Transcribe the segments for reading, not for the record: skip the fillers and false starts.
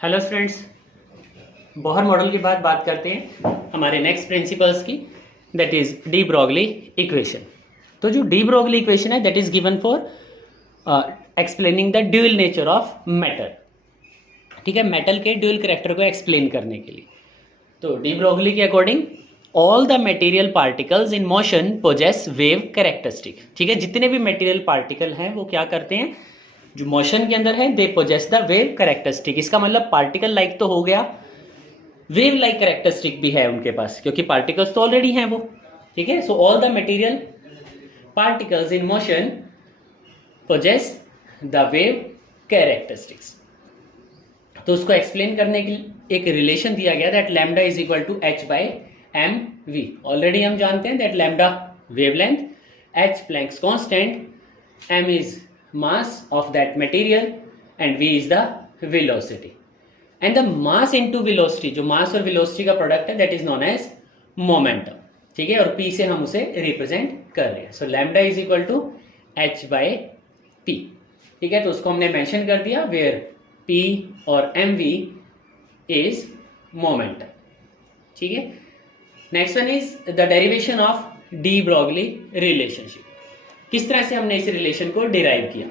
Hello students, Bohr model के बाद बात करते हैं हमारे नेक्स्ट प्रिंसिपल्स की, that is de Broglie equation. तो जो डी ब्रोगली इक्वेशन है that is given for explaining the dual nature of metal. ठीक है, मेटल के ड्यूअल कैरेक्टर को एक्सप्लेन करने के लिए। तो डी ब्रोगली के according all the material particles in motion possess wave characteristic. ठीक है, जितने भी मटेरियल पार्टिकल हैं वो क्या करते हैं, जो मोशन के अंदर है they possess the wave characteristic. इसका मतलब पार्टिकल लाइक तो हो गया, वेव लाइक कैरेक्टरिस्टिक भी है उनके पास, क्योंकि पार्टिकल्स तो ऑलरेडी हैं वो। ठीक है, so all the material particles in motion possess the wave characteristics. तो उसको एक्सप्लेन करने के लिए एक रिलेशन दिया गया that lambda is equal to H by M V. Already हम जानते हैं that lambda wavelength, H Planck's constant, M is mass of that material and v is the velocity, and the mass into velocity, जो mass और velocity का product है that is known as momentum। ठीक है, और p से हम उसे रिप्रेजेंट कर रहे हैं। So lambda is equal to h by p। ठीक है, तो उसको हमने मेंशन कर दिया वेयर p और mv इज मोमेंटम। ठीक है, next one is the derivation of de Broglie relationship. किस तरह से हमने इस रिलेशन को डिराइव किया,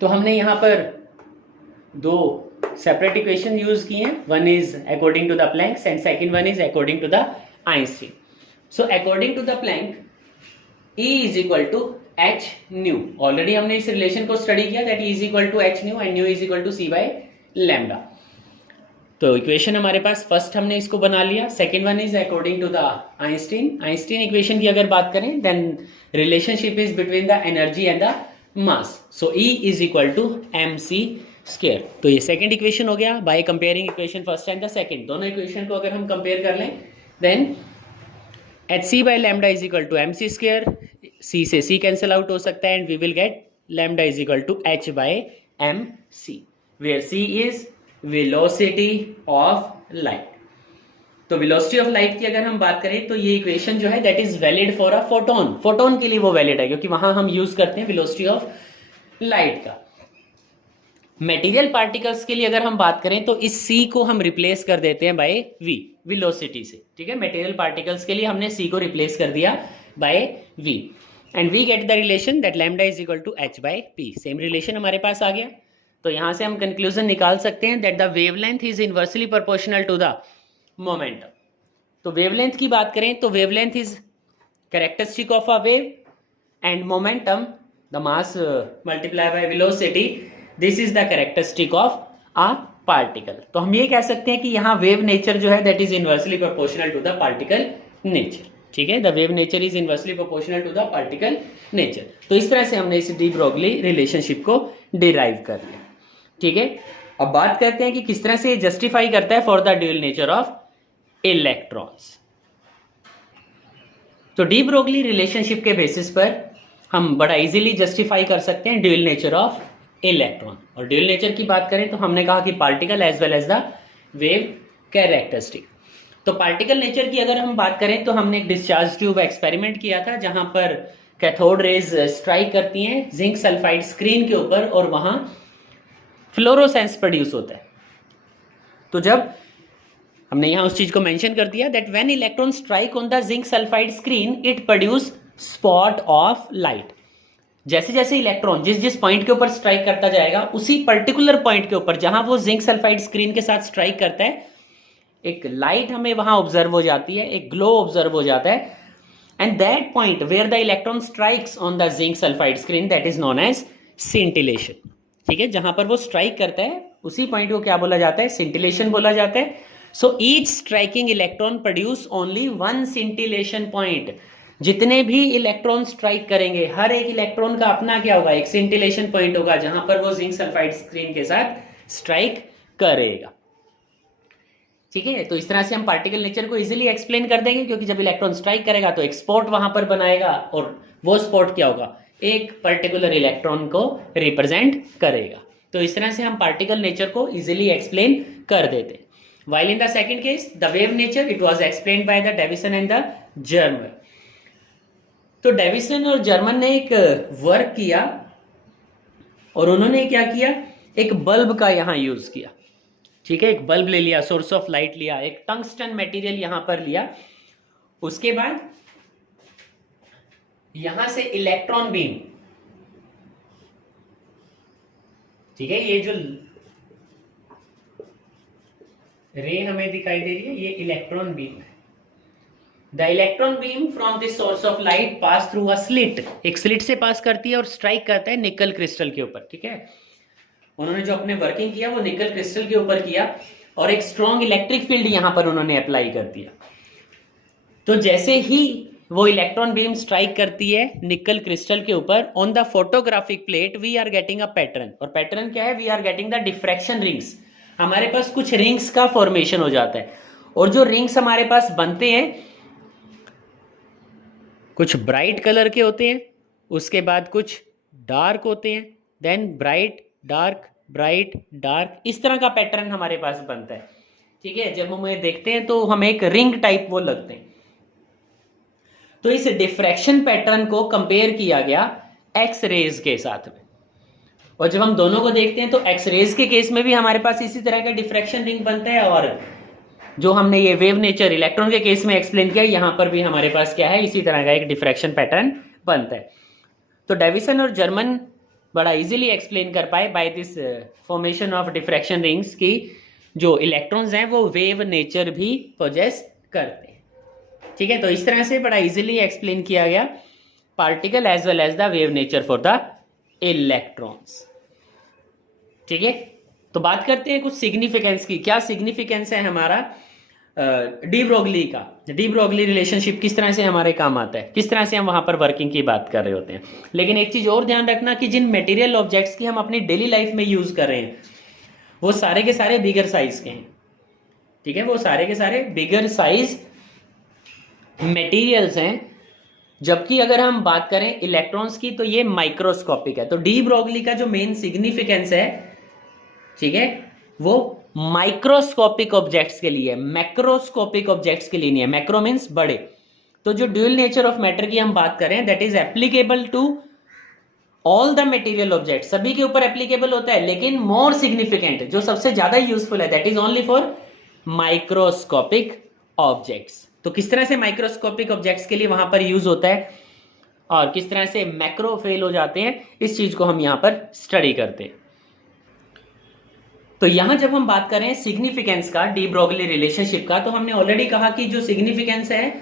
तो हमने यहां पर दो सेपरेट इक्वेशन यूज की हैं। One is according to the Planck's and second one is according to the Einstein. So according to the Planck E is equal to H nu. Already हमने इस रिलेशन को स्टडी किया that E is equal to H nu and nu is equal to C by lambda. तो equation हमारे पास first हमने इसको बना लिया। Second one is according to the Einstein equation की अगर बात करें then relationship is between the energy and the mass. So E is equal to m c square. तो ये सेकंड इक्वेशन हो गया by comparing equation first and the second. दोनों equation को अगर हम कंपेयर कर लें then h c by lambda is equal to m c square, c से सी कैंसिल आउट हो सकता है and we will get lambda is equal to H by M C, where C is velocity of light. तो velocity of light की अगर हम बात करें तो ये इक्वेशन जो है that is valid for a photon. Photon के लिए वो वैलिड है क्योंकि वहां हम यूज करते हैं वेलोसिटी ऑफ लाइट का। मटेरियल पार्टिकल्स के लिए अगर हम बात करें तो इस c को हम रिप्लेस कर देते हैं बाय v, वेलोसिटी से। ठीक है, मटेरियल पार्टिकल्स के लिए हमने c को रिप्लेस कर दिया by v and we get the relation that lambda is equal to h by p। Same relation हमारे पास आ गया। तो यहां से हम कंक्लूजन निकाल सकते हैं that the wavelength is inversely proportional to the momentum. तो वेवलेंथ की बात करें तो wavelength is characteristic of a wave and momentum the mass multiply by velocity, this is the characteristic of a particle. तो हम ये कह सकते हैं कि यहाँ वेव नेचर जो है that is inversely proportional to the particle nature. ठीक है, the wave nature is inversely proportional to the particle nature. तो इस तरह से हमने इस डी ब्रोगली रिलेशनशिप को डिराइव कर लिया। ठीक है, अब बात करते हैं कि किस तरह से जस्टिफाई करता है for the dual nature of electrons. तो डी ब्रोगली रिलेशनशिप के बेसिस पर हम बड़ा इजीली जस्टिफाई कर सकते हैं ड्यूअल नेचर ऑफ इलेक्ट्रॉन। और ड्यूअल नेचर की बात करें तो हमने कहा कि particle as well as the wave characteristic. तो पार्टिकल नेचर की अगर हम बात करें तो हमने एक डिस्चार्ज ट्यूब एक्सपेरिमेंट किया था जहां पर कैथोड रेज स्ट्राइक करती हैं जिंक सल्फाइड स्क्रीन के ऊपर और वहां फ्लोरोसेंस प्रोड्यूस होता है। तो जब हमने यहां उस चीज को मेंशन कर दिया that when electron strike on the zinc sulphide screen it produce spot of light. जैसे जैसे इलेक्ट्रॉन जिस जिस पॉइंट के ऊपर स्ट्राइक करता जाएगा उसी पर्टिकुलर पॉइंट के ऊपर जहां वो जिंक सल्फाइड स्क्रीन के साथ स्ट्राइक करता है एक लाइट हमें वहां ऑब्जर्व हो जाती है, एक ग्लो ऑब्जर्व हो जाता है and that point where the electron strikes on the zinc sulphide screen that is known as scintillation. ठीक है, जहां पर वो स्ट्राइक करता है उसी पॉइंट को क्या बोला जाता है, सिंटिलेशन बोला जाता है। So each striking electron produce only one scintillation point. जितने भी इलेक्ट्रॉन स्ट्राइक करेंगे हर एक इलेक्ट्रॉन का अपना क्या होगा, एक सिंटिलेशन पॉइंट होगा जहां पर वो जिंक सल्फाइड स्क्रीन के साथ स्ट्राइक करेगा। ठीक है, तो इस तरह से हम पार्टिकल नेचर को इजीली एक्सप्लेन कर देंगे क्योंकि जब इलेक्ट्रॉन स्ट्राइक करेगा तो एक स्पॉट वहां पर बनाएगा और वो स्पॉट क्या होगा, एक पर्टिकुलर इलेक्ट्रॉन को रिप्रेजेंट करेगा। तो इस तरह से हम पार्टिकल नेचर को इजीली एक्सप्लेन कर देते हैं। While in the second case the wave nature it was explained by the Davisson and the German. तो डेविसन और जर्मन ने एक वर्क किया और उन्होंने क्या किया, एक बल्ब का यहां यूज किया, ठीक है, एक बल्ब ले लिया, सोर्स ऑफ लाइट लिया, एक टंगस्टन मटेरियल यहां पर लिया, उसके बाद यहां से इलेक्ट्रॉन बीम, ठीक है, ये जो रे हमें दिखाई दे रही है ये इलेक्ट्रॉन बीम है। The electron beam from this source of light pass through a slit, एक स्लिट से पास करती है और स्ट्राइक करता है निकल क्रिस्टल के ऊपर, ठीक है। उन्होंने जो अपने वर्किंग किया वो निकल क्रिस्टल के ऊपर किया और एक स्ट्रॉन्ग इलेक्ट्रिक फील्ड यहां पर उन्होंने अप्लाई कर दिया। तो जैसे ही वो इलेक्ट्रॉन बीम स्ट्राइक करती है निकल क्रिस्टल के ऊपर, on the photographic plate we are getting a pattern, और पैटर्न क्या है, we are getting the diffraction rings, हमारे पास कुछ रिंग्स का फॉर्मेशन हो जाता है, और जो रिंग्स हमारे पास बनते हैं कुछ ब्राइट कलर के होते हैं, उसके बाद कुछ डार्क होते हैं, then bright dark bright dark, इस तरह का पैटर्न हमारे पास बनता है, ठीक है। जब हम ये देखते हैं तो हमें एक रिंग टाइप वो लगते हैं। तो इस डिफ्रैक्शन पैटर्न को कंपेयर किया गया एक्स रेज के साथ में, और जब हम दोनों को देखते हैं तो एक्स रेज के केस में भी हमारे पास इसी तरह का डिफ्रैक्शन रिंग बनता है, और जो हमने ये वेव नेचर इलेक्ट्रॉन के केस में एक्सप्लेन किया, यहां पर भी हमारे पास क्या है, इसी तरह का एक डिफ्रैक्शन पैटर्न बनता है। तो डेविसन और जर्मन बड़ा इजीली एक्सप्लेन कर pi by this formation of diffraction rings की जो इलेक्ट्रॉन्स हैं वो वेव नेचर भी पोजेस करते हैं, ठीक है। तो इस तरह से बड़ा इजीली एक्सप्लेन किया गया particle as well as the wave nature for the electrons, ठीक है। तो बात करते हैं कुछ सिग्निफिकेंस की, क्या सिग्निफिकेंस है हमारा डी ब्रोगली का, डी ब्रोगली रिलेशनशिप किस तरह से हमारे काम आता है, किस तरह से हम वहां पर वर्किंग की बात कर रहे होते हैं। लेकिन एक चीज और ध्यान रखना कि जिन मटेरियल ऑब्जेक्ट्स की हम अपनी डेली लाइफ में यूज कर रहे हैं वो सारे के सारे बिगर साइज के हैं, ठीक है, वो सारे के सारे बिगर साइज मटेरियल्स हैं, जबकि अगर हम बात करें इलेक्ट्रॉन्स की तो ये माइक्रोस्कोपिक है। तो डी ब्रोगली का जो मेन सिग्निफिकेंस है, ठीक है, वो माइक्रोस्कोपिक ऑब्जेक्ट्स के लिए, मैक्रोस्कोपिक ऑब्जेक्ट्स के लिए नहीं है। मैक्रो मींस बड़े। तो जो ड्यूअल नेचर ऑफ मैटर की हम बात करें that is applicable to all the material object, सभी के ऊपर एप्लीकेबल होता है, लेकिन मोर सिग्निफिकेंट जो सबसे ज्यादा यूजफुल है that is only for microscopic objects. तो किस तरह से माइक्रोस्कोपिक ऑब्जेक्ट्स के लिए वहां पर यूज होता है और किस तरह से मैक्रो फेल हो जाते हैं, इस चीज को हम यहां पर स्टडी करते हैं। तो यहां जब हम बात करें सिग्निफिकेंस का, डी ब्रोगली रिलेशनशिप का, तो हमने ऑलरेडी कहा कि जो सिग्निफिकेंस है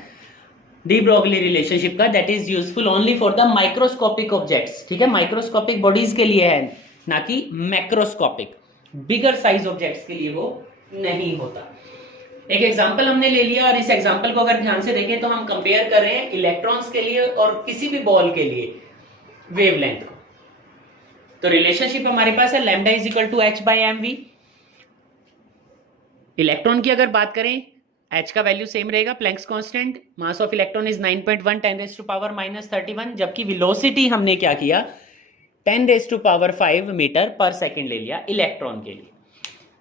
डी ब्रोगली रिलेशनशिप का that is useful only for the microscopic objects, ठीक है, माइक्रोस्कोपिक बॉडीज के लिए है, ना कि मैक्रोस्कोपिक बिगर साइज ऑब्जेक्ट्स के लिए वो नहीं होता। एक एग्जांपल हमने ले लिया और इस एग्जांपल को अगर ध्यान से देखें तो हम कंपेयर कर रहे हैं इलेक्ट्रॉन्स के लिए और किसी भी बॉल के लिए वेवलेंथ को। तो रिलेशनशिप हमारे पास है lambda is equal to h by m v. Electron की अगर बात करें एच का वैल्यू सेम रहेगा, Planck's constant, mass of electron is 9.1 10⁻⁻³ जबकि वेलोसिटी हमने क्या किया 10⁵ मीटर पर सेकेंड ले लिया इलेक्ट्रॉन के लिए।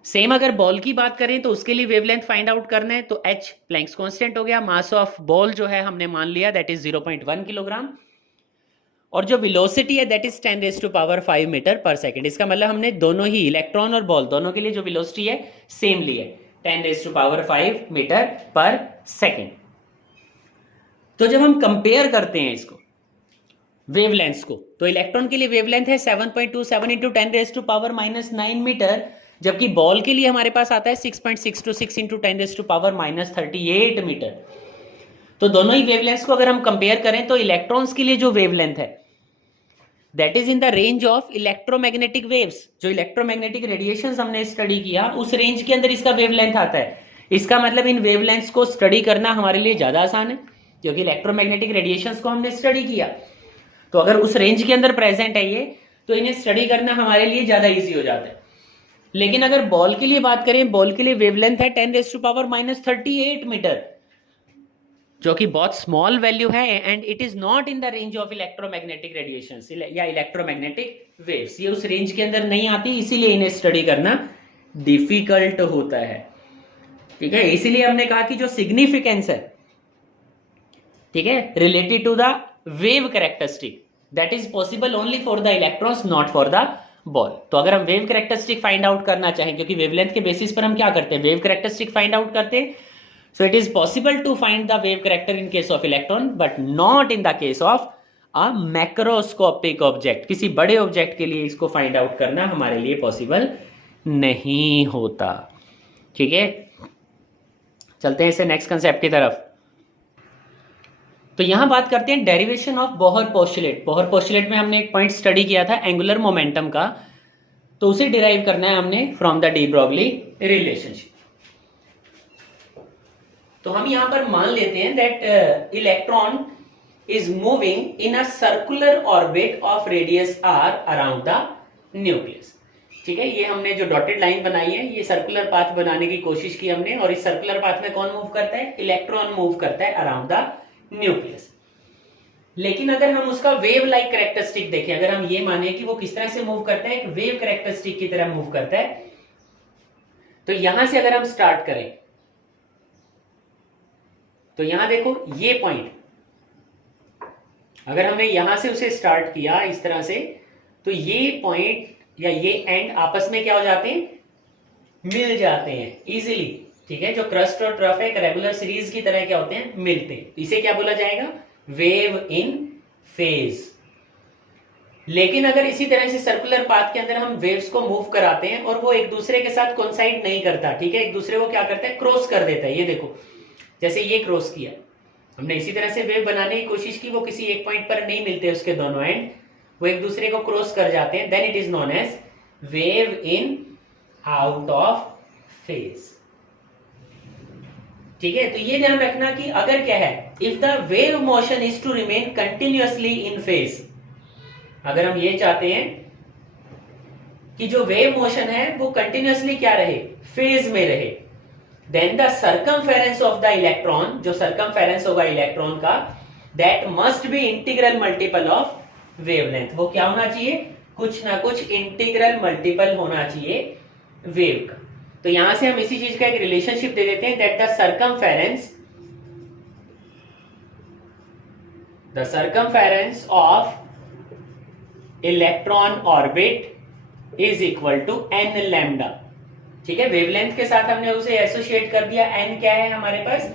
सेम अगर बॉल की बात करें तो उसके लिए वेवलेंथ फाइंड आउट करना है, तो एच प्लैंक्स कांस्टेंट हो गया, मास ऑफ बॉल जो है हमने मान लिया दैट इज 0.1 किलोग्राम, और जो वेलोसिटी है that is 10⁵ metre per second. इसका मतलब हमने दोनों ही इलेक्ट्रॉन और बॉल दोनों के लिए जो वेलोसिटी है सेम ली है 10⁵ मीटर पर सेकेंड। तो जब हम कंपेयर करते हैं इसको वेवलेंथ्स को, तो इलेक्ट्रॉन के लिए वेवलेंथ है 7.27 इंटू 10⁻⁹ मीटर, जबकि बॉल के लिए हमारे पास आता है 6.626 इंटू 10⁻38 मीटर। तो दोनों ही वेवलेंथ्स को अगर हम कंपेयर करें तो इलेक्ट्रॉन्स के लिए जो वेवलेंथ है that is in the range of electromagnetic waves. जो इलेक्ट्रोमैग्नेटिक रेडिएशंस हमने स्टडी किया उस रेंज के अंदर इसका वेवलेंथ आता है। इसका मतलब इन वेवलेंथ्स को स्टडी करना हमारे लिए ज्यादा आसान है क्योंकि इलेक्ट्रोमैग्नेटिक रेडिएशंस को हमने स्टडी किया। तो अगर उस रेंज के अंदर प्रेजेंट है ये, तो इन्हें स्टडी करना हमारे लिए ज्यादा ईजी हो जाता है। लेकिन अगर बॉल के लिए बात करें, बॉल के लिए वेवलेंथ है 10⁻⁻38 मीटर, जो कि बहुत स्मॉल वैल्यू है and it is not in the range of electromagnetic radiations या इलेक्ट्रोमैग्नेटिक वेव्स। ये उस रेंज के अंदर नहीं आती, इसीलिए इन्हें स्टडी करना डिफिकल्ट होता है, ठीक है। इसीलिए हमने कहा कि जो सिग्निफिकेंस है, ठीक है, related to the wave characteristic that is possible only for the electrons not for the ball. तो अगर हम वेव कैरेक्टरिस्टिक फाइंड आउट करना चाहें, क्योंकि वेवलेंथ के बेसिस पर हम क्या करते हैं, वेव कैरेक्टरिस्टिक फाइंड आउट करते हैं, so it is possible to find the wave character in case of electron but not in the case of a macroscopic object. किसी बड़े ऑब्जेक्ट के लिए इसको फाइंड आउट करना हमारे लिए पॉसिबल नहीं होता। ठीक है, चलते हैं इसे नेक्स्ट कंसेप्ट की तरफ। तो यहां बात करते हैं derivation of Bohr postulate. Bohr postulate में हमने एक पॉइंट स्टडी किया था एंगुलर मोमेंटम का, तो उसे डिराइव करना है हमने from the de Broglie relationship. तो हम यहां पर मान लेते हैं that electron is moving in a circular orbit of radius r around the nucleus. ठीक है, ये हमने जो डॉटेड लाइन बनाई है, ये सर्कुलर पाथ बनाने की कोशिश की हमने, और इस सर्कुलर पाथ में कौन मूव करता है, इलेक्ट्रॉन मूव करता है अराउंड द न्यूक्लियस। लेकिन अगर हम उसका वेव लाइक कैरेक्टरिस्टिक देखें, अगर हम ये माने कि वो किस तरह से मूव करता है, एक वेव कैरेक्टरिस्टिक की तरह मूव करता है, तो यहां से अगर हम स्टार्ट करें तो यहां देखो ये पॉइंट, अगर हमने यहां से उसे स्टार्ट किया इस तरह से, तो ये पॉइंट या ये एंड आपस में क्या हो जाते हैं, मिल जाते हैं इजीली। ठीक है, जो क्रस्ट और ट्रफ है एक रेगुलर सीरीज की तरह क्या होते हैं, मिलते हैं। इसे क्या बोला जाएगा, वेव इन फेज। लेकिन अगर इसी तरह से सर्कुलर पाथ के अंदर हम वेव्स को मूव कराते हैं और वो एक दूसरे के साथ कोइंसाइड नहीं करता, ठीक है, एक दूसरे को क्या करता है, क्रॉस कर देता है। ये देखो, जैसे ये क्रॉस किया हमने, इसी तरह से वेव बनाने की कोशिश की, वो किसी एक पॉइंट पर नहीं मिलते उसके दोनों एंड, वो एक दूसरे को क्रॉस कर जाते हैं, then it is known as wave in out of phase. ठीक है, तो ये ध्यान रखना कि अगर क्या है, if the wave motion is to remain continuously in phase, अगर हम ये चाहते हैं कि जो वेव मोशन है वो कंटिन्यूअसली क्या रहे, फेज में रहे, then the circumference of the electron, जो सर्कमफेरेंस होगा इलेक्ट्रॉन का, that must be integral multiple of wavelength. वो क्या होना चाहिए, कुछ ना कुछ इंटीग्रल मल्टीपल होना चाहिए वेव का। तो यहां से हम इसी चीज का एक रिलेशनशिप दे देते हैं, that the circumference of electron orbit is equal to n lambda. ठीक है, वेवलेंथ के साथ हमने उसे एसोसिएट कर दिया। एन क्या है हमारे पास,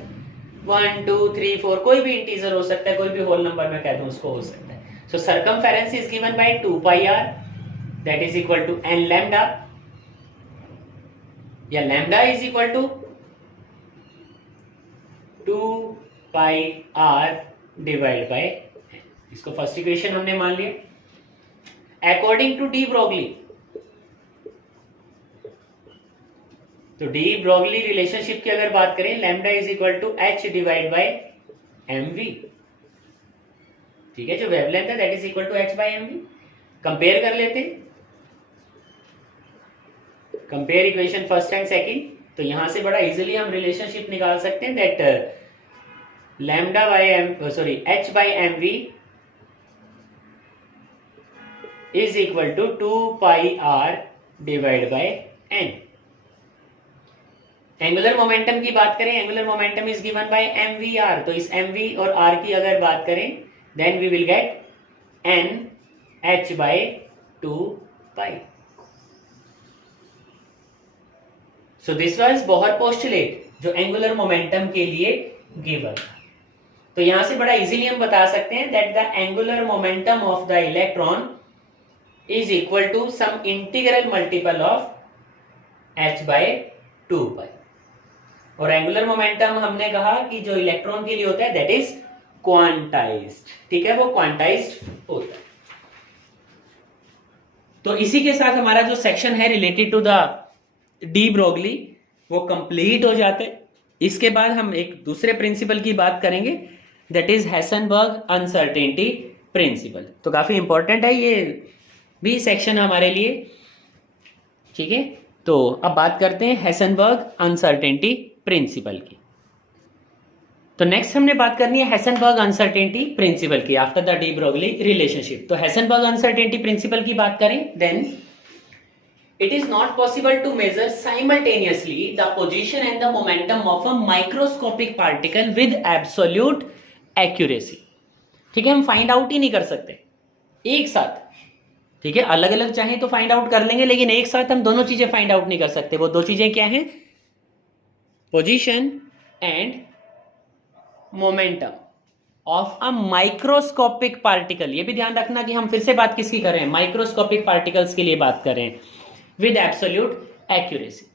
1 2 3 4, कोई भी इंटीजर हो सकता है, कोई भी होल नंबर में कह दूं उसको हो सकता है। So circumference is given by 2 pi r, that is equal to n lambda, या lambda is equal to 2 pi r divide by, इसको फर्स्ट इक्वेशन हमने मान लिया। अकॉर्डिंग टू डी ब्रॉगली, तो डी ब्रॉगली रिलेशनशिप की अगर बात करें, lambda is equal to h divide by M v. ठीक है, जो वेवलेंथ है that is equal to H by M v. Compare कर लेते हैं, compare equation first and second, तो यहां से बड़ा इजीली हम रिलेशनशिप निकाल सकते हैं, that lambda by m sorry h by M v is equal to 2 pi r divide by n. Angular momentum की बात करें, angular momentum is given by M v r, तो इस एम वी और आर की अगर बात करें, then we will get n h by 2 pi. So this was Bohr postulate, जो एंगुलर मोमेंटम के लिए गिवन था। तो यहां से बड़ा इजीली हम बता सकते हैं that the angular momentum of the electron is equal to some integral multiple of h by 2 pi. और एंगुलर मोमेंटम हमने कहा कि जो इलेक्ट्रॉन के लिए होता है दैट इज क्वांटाइज्ड। ठीक है, वो क्वांटाइज्ड होता है। तो इसी के साथ हमारा जो सेक्शन है related to the de Broglie वो कंप्लीट हो जाते। इसके बाद हम एक दूसरे प्रिंसिपल की बात करेंगे, that is Heisenberg uncertainty principle. तो काफी इंपॉर्टेंट है ये भी सेक्शन हमारे लिए। ठीक है, तो अब बात करते हैं हेसनबर्ग अनसर्टेनिटी प्रिंसिपल की। तो नेक्स्ट हमने बात करनी है हेसनबर्ग अनसर्टेनिटी प्रिंसिपल की after the de Broglie relationship. तो हेसनबर्ग अनसर्टेनिटी प्रिंसिपल की बात करें, then it is not possible to measure simultaneously the position and the momentum of a microscopic particle with absolute accuracy। ठीक है, हम find out ही नहीं कर सकते एक साथ ठीक है, अलग अलग चाहे तो फाइंड आउट कर लेंगे, लेकिन एक साथ हम दोनों चीजें फाइंड आउट नहीं कर सकते। वो दो चीजें क्या हैं? Position and momentum of a microscopic particle. ये भी ध्यान रखना कि हम फिर से बात किसकी कर रहे हैं? माइक्रोस्कोपिक पार्टिकल्स के लिए बात कर रहे हैं विद एब्सोल्यूट एक्यूरेसी।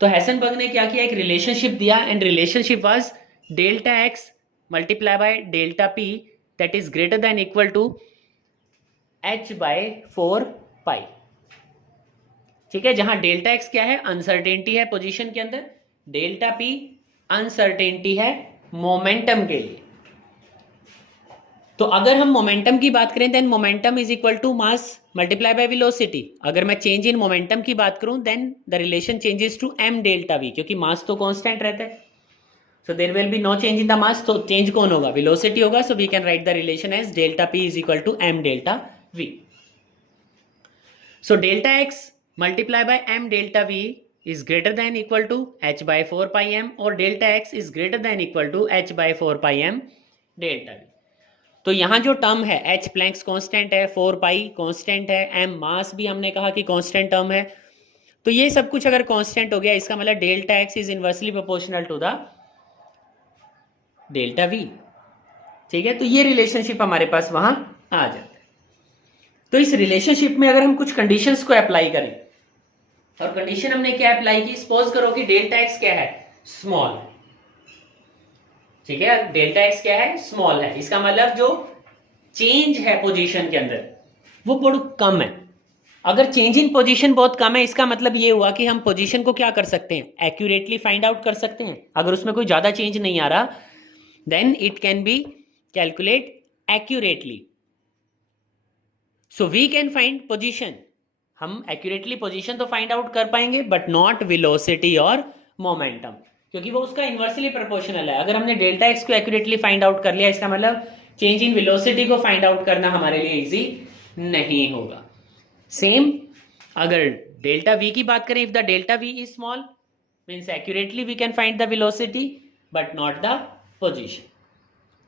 तो हेसेनबर्ग ने क्या किया? एक रिलेशनशिप दिया, and relationship was delta x multiply by delta p that is greater than equal to h by 4 pi. ठीक है, जहां डेल्टा एक्स क्या है? अनसर्टेनिटी है पोजीशन के अंदर, डेल्टा पी अनसर्टेनिटी है मोमेंटम के लिए। तो अगर हम मोमेंटम की बात करें then momentum is equal to mass multiply by velocity. अगर मैं चेंज इन मोमेंटम की बात करूं then the relation changes to m delta v, क्योंकि मास तो कांस्टेंट रहता है, so there will be no change in the mass. तो चेंज कौन होगा? वेलोसिटी होगा। So we can write the relation as delta p is equal to m delta v। So delta x multiply by m delta v is greater than equal to h by 4 pi m, और delta x is greater than equal to h by 4 pi m delta v। तो यहां जो term है h Planck's constant है, 4 पाई constant है, m मास भी हमने कहा कि कांस्टेंट टर्म है। तो ये सब कुछ अगर कांस्टेंट हो गया, इसका मतलब delta x is inversely proportional to the delta v। ठीक है, तो ये रिलेशनशिप हमारे पास वहां आ जाता है। तो इस रिलेशनशिप में अगर हम कुछ कंडीशंस को अप्लाई करें, और कंडीशन हमने क्या अप्लाई की? सपोज करो कि डेल्टा एक्स क्या है? स्मॉल। ठीक है, डेल्टा एक्स क्या है? स्मॉल है। इसका मतलब जो चेंज है पोजीशन के अंदर वो बहुत कम है। अगर चेंज इन पोजीशन बहुत कम है, इसका मतलब ये हुआ कि हम पोजीशन को क्या कर सकते हैं? एक्यूरेटली फाइंड आउट कर सकते हैं। अगर उसमें कोई ज्यादा चेंज नहीं आ रहा then it can be calculate accurately. So we can find position. हम एक्यूरेटली पोजीशन तो फाइंड आउट कर पाएंगे बट नॉट वेलोसिटी और मोमेंटम, क्योंकि वो उसका इनवर्सली प्रोपोर्शनल है। अगर हमने डेल्टा एक्स को एक्यूरेटली फाइंड आउट कर लिया, इसका मतलब चेंज इन वेलोसिटी को फाइंड आउट करना हमारे लिए इजी नहीं होगा। सेम अगर डेल्टा वी की बात करें, if the delta v is small means accurately we can find the velocity but not the position.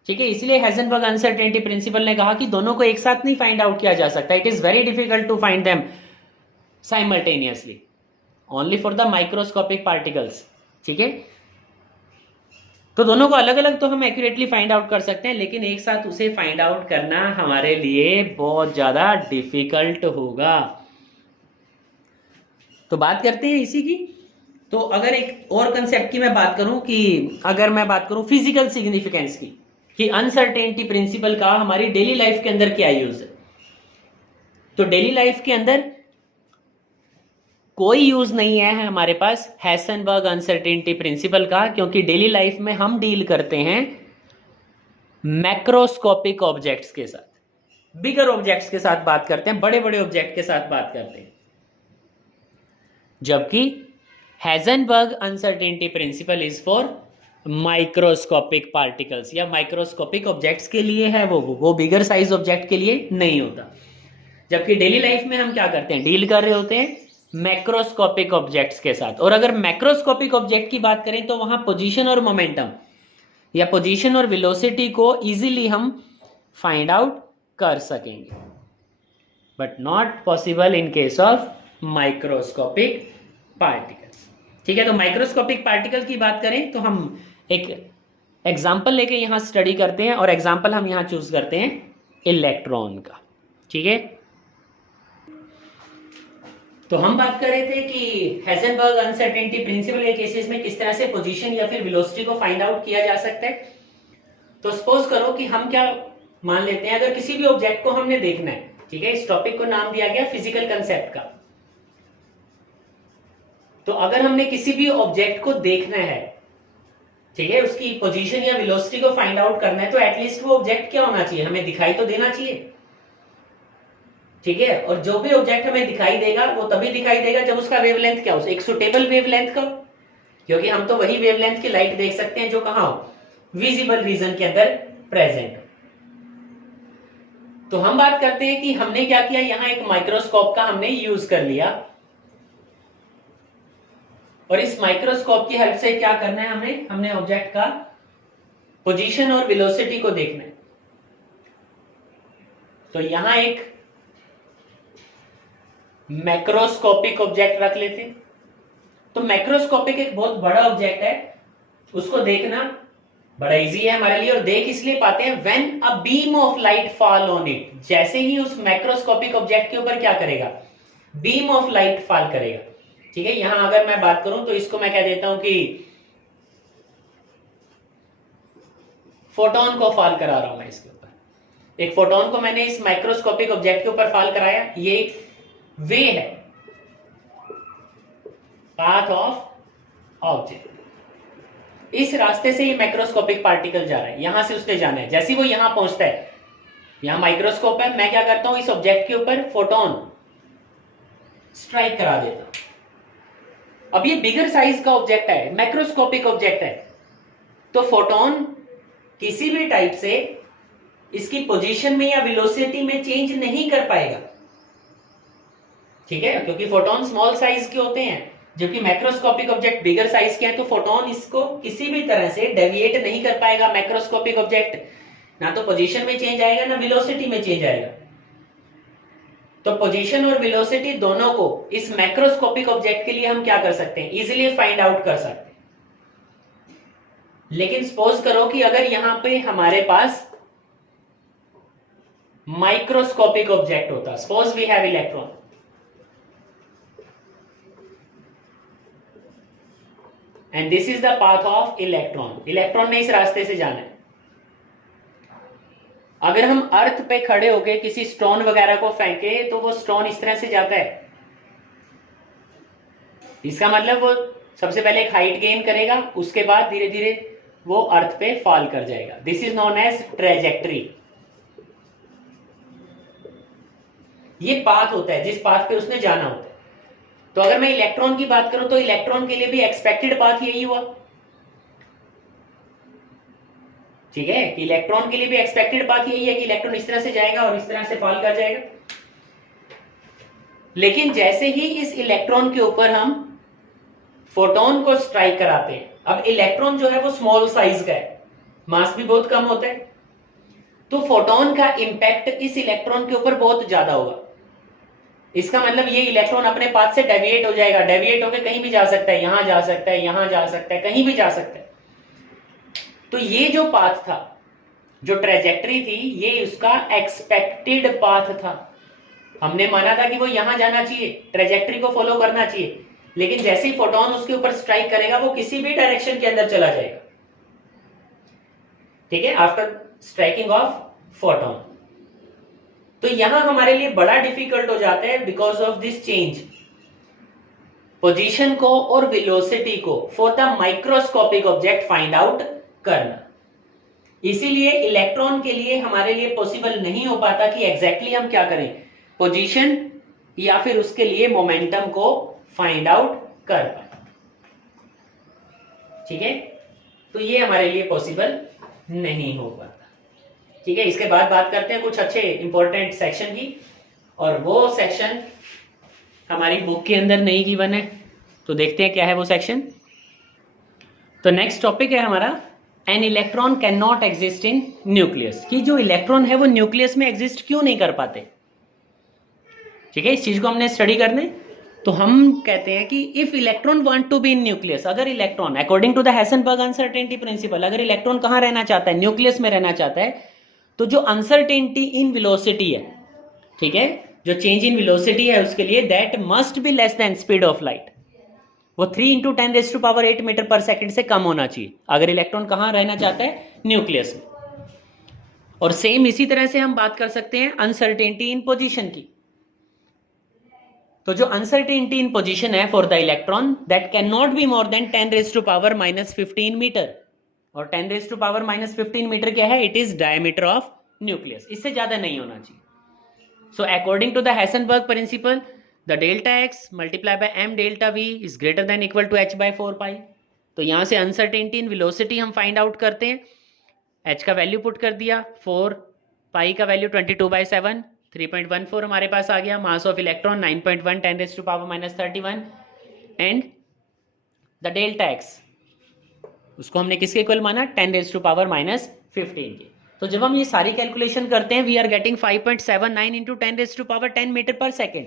ठीक है, इसलिए हेसेनबर्ग अनसर्टेनिटी प्रिंसिपल ने कहा कि दोनों को एक साथ नहीं फाइंड आउट किया जा सकता। It is very difficult to find them simultaneously only for the microscopic particles. ठीक है, तो दोनों को अलग अलग तो हम एक्यूरेटली फाइंड आउट कर सकते हैं, लेकिन एक साथ उसे फाइंड आउट करना हमारे लिए बहुत ज्यादा डिफिकल्ट होगा। तो बात करते हैं इसी की। तो अगर एक और कंसेप्ट की मैं बात करूं, कि अगर मैं बात करूं फिजिकल सिग्निफिकेंस की, कि अनसर्टेनिटी प्रिंसिपल का हमारी डेली लाइफ के अंदर क्या यूज है, तो डेली लाइफ के अंदर कोई यूज नहीं है हमारे पास हेसेनबर्ग अनसर्टेनिटी प्रिंसिपल का, क्योंकि डेली लाइफ में हम डील करते हैं मैक्रोस्कोपिक ऑब्जेक्ट्स के साथ, बिगर ऑब्जेक्ट्स के साथ बात करते हैं, बड़े बड़े ऑब्जेक्ट के साथ बात करते हैं। जबकि Heisenberg uncertainty principle is for microscopic particles या माइक्रोस्कोपिक ऑब्जेक्ट्स के लिए है, वो बिगर साइज ऑब्जेक्ट के लिए नहीं होता। जबकि डेली लाइफ में हम क्या करते हैं? डील कर रहे होते हैं मैक्रोस्कोपिक ऑब्जेक्ट्स के साथ। और अगर मैक्रोस्कोपिक ऑब्जेक्ट की बात करें तो वहां पोजीशन और मोमेंटम या पोजीशन और वेलोसिटी को इजीली हम फाइंड आउट कर सकेंगे, but not possible in case of microscopic particles. ठीक है, तो माइक्रोस्कोपिक पार्टिकल की बात करें तो हम एक एग्जाम्पल लेके यहां स्टडी करते हैं, और एग्जाम्पल हम यहां चूज करते हैं इलेक्ट्रॉन का। ठीक है, तो हम बात कर रहे थे कि हेसेनबर्ग अनसर्टेनिटी प्रिंसिपल के केसेस में किस तरह से पोजीशन या फिर वेलोसिटी को फाइंड आउट किया जा सकता है। तो सपोज करो कि हम क्या मान लेते हैं, अगर किसी भी ऑब्जेक्ट को हमने देखना है, ठीक है, इस टॉपिक को नाम दिया गया फिजिकल कंसेप्ट का। तो अगर हमने किसी भी ऑब्जेक्ट को देखना है, ठीक है, उसकी पोजीशन या वेलोसिटी को फाइंड आउट करना है, तो एटलीस्ट वो ऑब्जेक्ट क्या होना चाहिए? हमें दिखाई तो देना चाहिए। ठीक है, और जो भी ऑब्जेक्ट हमें दिखाई देगा वो तभी दिखाई देगा जब उसका वेवलेंथ क्या हो, एक सुटेबल वेवलेंथ का, क्योंकि हम तो वही वेवलेंथ की लाइट देख सकते हैं जो कहां हो? विजिबल रीजन के अंदर प्रेजेंट। तो हम बात करते हैं कि हमने क्या किया, यहां एक माइक्रोस्कोप का हमने यूज कर लिया, और इस माइक्रोस्कोप की हेल्प से क्या करना है? हमने ऑब्जेक्ट का पोजीशन और वेलोसिटी को देखना है। तो यहां एक मैक्रोस्कोपिक ऑब्जेक्ट रख लेते हैं। तो मैक्रोस्कोपिक एक बहुत बड़ा ऑब्जेक्ट है, उसको देखना बड़ा इजी है हमारे लिए, और देख इसलिए पाते हैं when a beam of light fall on it, जैसे ही उस मैक्रोस्कोपिक ऑब्जेक्ट के ऊपर क्या करेगा, बीम ऑफ लाइट फॉल करेगा। ठीक है, यहां अगर मैं बात करूं तो इसको मैं कह देता हूं कि फोटोन को फॉल करा रहा हूं मैं इसके ऊपर। एक फोटोन को मैंने इस माइक्रोस्कोपिक ऑब्जेक्ट के ऊपर फॉल कराया, ये वे है, पाथ ऑफ ऑब्जेक्ट। इस रास्ते से ये मैक्रोस्कोपिक पार्टिकल जा रहा है, यहां से उसने जाना है। जैसे ही वो यहां पहुंचता है, यहां माइक्रोस्कोप है, मैं क्या करता हूं, इस ऑब्जेक्ट के ऊपर फोटोन स्ट्राइक करा देता हूं। अब ये बिगर साइज का ऑब्जेक्ट है, मैक्रोस्कोपिक ऑब्जेक्ट है, तो फोटोन किसी भी टाइप से इसकी पोजीशन में या वेलोसिटी में चेंज नहीं कर पाएगा। ठीक है, क्योंकि फोटोन स्मॉल साइज के होते हैं, जबकि मैक्रोस्कोपिक ऑब्जेक्ट बिगर साइज के हैं, तो फोटोन इसको किसी भी तरह से डेविएट नहीं कर पाएगा। मैक्रोस्कोपिक ऑब्जेक्ट ना तो पोजीशन में चेंज आएगा, ना वेलोसिटी में चेंज आएगा। तो पोजीशन और वेलोसिटी दोनों को इस मैक्रोस्कोपिक ऑब्जेक्ट के लिए हम क्या कर सकते हैं, इजीली फाइंड आउट कर सकते हैं। लेकिन सपोज करो कि अगर यहां पे हमारे पास माइक्रोस्कोपिक ऑब्जेक्ट होता, suppose we have electron, and this is the path of electron. Electron ने इस रास्ते से जाना है। अगर हम अर्थ पे खड़े होके किसी स्टोन वगैरह को फेंके तो वो स्टोन इस तरह से जाता है, इसका मतलब वो सबसे पहले एक हाइट गेन करेगा, उसके बाद धीरे धीरे वो अर्थ पे फॉल कर जाएगा। This is known as trajectory. ये पाथ होता है जिस पाथ पे उसने जाना होता है। तो अगर मैं इलेक्ट्रॉन की बात करूं तो इलेक्ट्रॉन के लिए भी एक्सपेक्टेड पाथ यही हुआ। ठीक है, इलेक्ट्रॉन के लिए भी एक्सपेक्टेड पाथ यही है कि इलेक्ट्रॉन इस तरह से जाएगा और इस तरह से फॉल कर जाएगा। लेकिन जैसे ही इस इलेक्ट्रॉन के ऊपर हम फोटोन को स्ट्राइक कराते हैं, अब इलेक्ट्रॉन जो है वो स्मॉल साइज का है, मास भी बहुत कम होता है, तो फोटोन का इंपैक्ट इस इलेक्ट्रॉन के ऊपर बहुत ज्यादा होगा। इसका मतलब ये इलेक्ट्रॉन अपने पाथ से डेविएट हो जाएगा, डेविएट होकर कहीं भी जा सकता है, यहां जा सकता है, यहां जा सकता है, कहीं भी जा सकता है। तो ये जो पाथ था, जो ट्रेजेक्टरी थी, ये उसका एक्सपेक्टेड पाथ था। हमने माना था कि वो यहां जाना चाहिए, ट्रेजेक्टरी को फॉलो करना चाहिए, लेकिन जैसे ही फोटोन उसके ऊपर स्ट्राइक करेगा वो किसी भी डायरेक्शन के अंदर चला जाएगा। ठीक है, आफ्टर स्ट्राइकिंग ऑफ फोटोन। तो यहां हमारे लिए बड़ा डिफिकल्ट हो जाता है because of this change, position को और वेलोसिटी को for the microscopic object find out करना। इसीलिए इलेक्ट्रॉन के लिए हमारे लिए पॉसिबल नहीं हो पाता कि एग्जैक्टली हम क्या करें, पोजीशन या फिर उसके लिए मोमेंटम को फाइंड आउट कर पाए। ठीक है, तो ये हमारे लिए पॉसिबल नहीं हो पाता। ठीक है, इसके बाद बात करते हैं कुछ अच्छे इंपॉर्टेंट सेक्शन की, और वो सेक्शन हमारी बुक के अंदर नहीं गिवन है, तो देखते हैं क्या है वो सेक्शन। तो नेक्स्ट टॉपिक है हमारा, an electron can not exist in nucleus, कि जो इलेक्ट्रॉन है वो न्यूक्लियस में एग्जिस्ट क्यों नहीं कर पाते। ठीक है, इस चीज को हमने स्टडी करने। तो हम कहते हैं कि if electron want to be in nucleus, अगर electron according to the Heisenberg uncertainty principle, अगर इलेक्ट्रॉन कहां रहना चाहता है, न्यूक्लियस में रहना चाहता है, तो जो अनसर्टेनिटी इन वेलोसिटी है, ठीक है, जो चेंज इन वेलोसिटी है उसके लिए that must be less than speed of light, वो 3 × 10⁸ मीटर पर सेकंड से कम होना चाहिए अगर इलेक्ट्रॉन कहां रहना चाहता है, न्यूक्लियस में। और सेम इसी तरह से हम बात कर सकते हैं अनसर्टेनिटी इन पोजीशन की। तो जो अनसर्टेनिटी इन पोजीशन है for the electron, that can not be more than 10⁻⁻15 metre, और 10⁻⁻15 मीटर क्या है, it is diameter of nucleus, इससे ज्यादा नहीं होना चाहिए। So according to the Heisenberg principle, the delta x multiply by m delta v is greater than equal to h/4 pi. तो यहां से अनसर्टेनिटी इन वेलोसिटी हम फाइंड आउट करते हैं। h का वैल्यू पुट कर दिया 4, पाई का वैल्यू 22/7, 3.14 हमारे पास आ गया। मास of electron 9.1 10⁻31, and the delta x उसको हमने किसके इक्वल माना, 10⁻⁻15 के। तो जब हम ये सारी कैलकुलेशन करते हैं, we are getting 5.79 × 10⁻10 metre per second.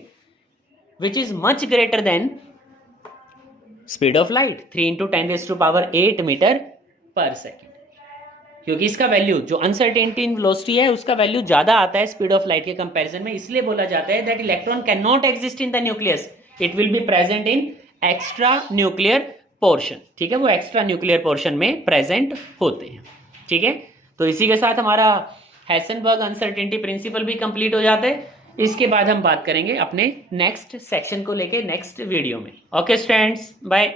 Which is much greater than speed of light 3 × 10⁸ metre per second, क्योंकि इसका वैल्यू जो अनसर्टेनिटी इन वेलोसिटी है उसका वैल्यू ज्यादा आता है स्पीड ऑफ लाइट के कंपैरिजन में, इसलिए बोला जाता है that electron can not exist in the nucleus, it will be present in extra nuclear portion. ठीक है, वो एक्स्ट्रा न्यूक्लियर पोर्शन में प्रेजेंट होते हैं। ठीक है, तो इसी के साथ हमारा हेसेनबर्ग अनसर्टेनिटी प्रिंसिपल भी कंप्लीट हो जाता है। इसके बाद हम बात करेंगे अपने नेक्स्ट सेक्शन को लेके नेक्स्ट वीडियो में। Okay students, bye.